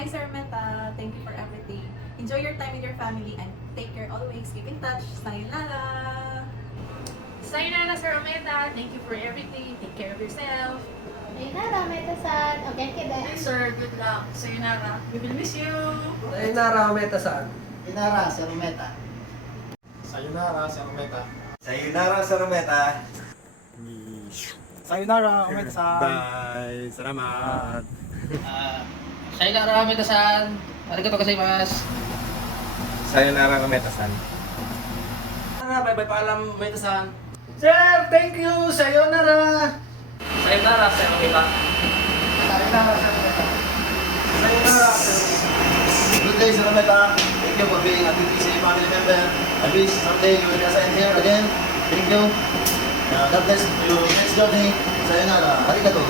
Hi Sir Meta, thank you for everything. Enjoy your time with your family and take care always. Keep in touch. Sayonara! Sayonara, Sir Ometa. Thank you for everything. Take care of yourself. Sayonara, Meta-san. Okay, Hi, sir. Good luck. Sayonara. We will miss you. Sayonara, Ometa-san. Sayonara, Sir Meta. Sayonara, Sir Meta. Sayonara, Sir Meta. Sayonara, Ometa-san. Bye. Salamat. Sayonara, Meta-san. Arigatou gozaimasu. Sayonara, Ometa-san. Bye-bye paalam, Meta-san. Sir, thank you. Sayonara. Sayonara, Sir Meta. Sayonara, Sir Meta. Sayonara, Sir Meta. Good day, Sir Meta. Thank you for being a BBC family member. I wish someday you will assign here again. Thank you. God bless you next journey. Sayonara. Arigato.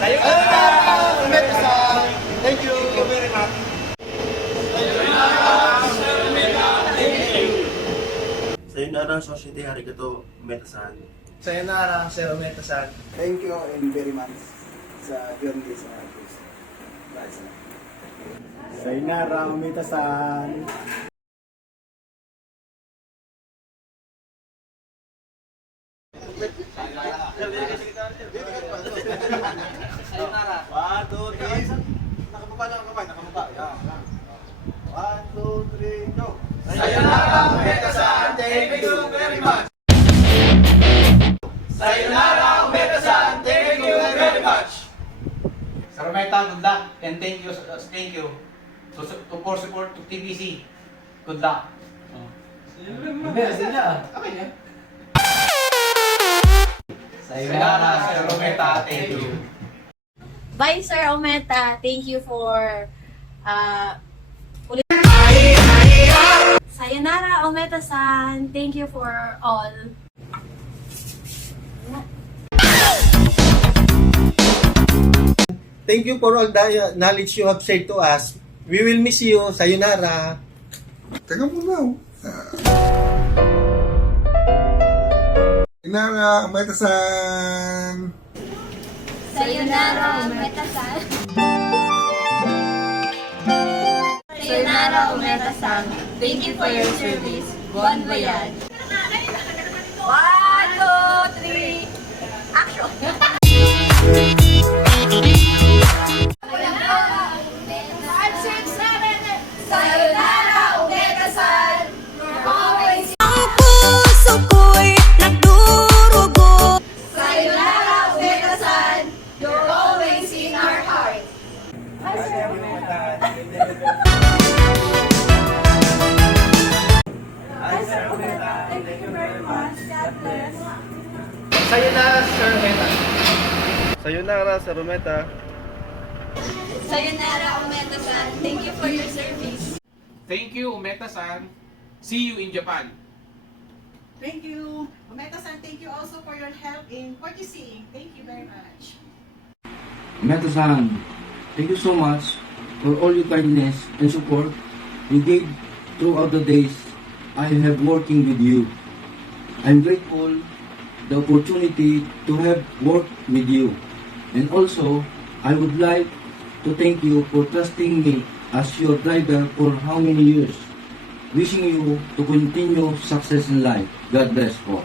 Sayonara, Sir Meta-san. Thank you very much. Sayonara, Society. Arigato. Meta-san. Sayonara, Sir Ometa-san. Thank you and very much sa journey sa August. Sayonara, Ometa-san. Sayonara. 1, 2, 3. Nakababa na ang kamay. Nakababa. Yan. 1, 2, 3, go. Sayonara, Ometa-san. Thank you very much. Sayonara, Ometa-san. Thank you very much. Sir Ometa, good luck. And thank you. Thank you. For support to TBC. Good luck. Sayonara, Sir Ometa. Thank you. Bye, Sir Ometa. Thank you for Sayonara, Ometa-san. Thank you for all. Thank you for all the knowledge you have shared to us. We will miss you. Sayonara. Teka muna. Sayonara, Ometa-san. Sayonara, Ometa-san. Sayonara, Ometa-san. Thank you for your service. Bon voyage. 1, 2, 3. Action! Sayonara, Ometa-san. You're always Ang puso ko'y nagdurugo. Sayonara, Ometa-san. You're always in our heart. Thank you very much. God bless. Sayonara, Sir Ometa. Sayonara, Sir Ometa. Sayonara, Ometa-san. Thank you for your service. Thank you, Ometa-san. See you in Japan. Thank you. Ometa-san, thank you also for your help in purchasing. Thank you very much. Meta-san, thank you so much for all your kindness and support you gave throughout the days I have working with you. I'm grateful the opportunity to have worked with you. And also, I would like to thank you for trusting me as your driver for how many years. Wishing you to continue success in life. God bless po.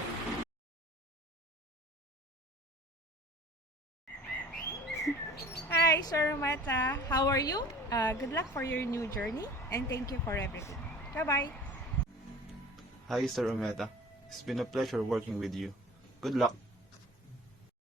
Hi, Sir Ometa. How are you? Good luck for your new journey and thank you for everything. Bye-bye. Hi, Sir Ometa. It's been a pleasure working with you. Good luck.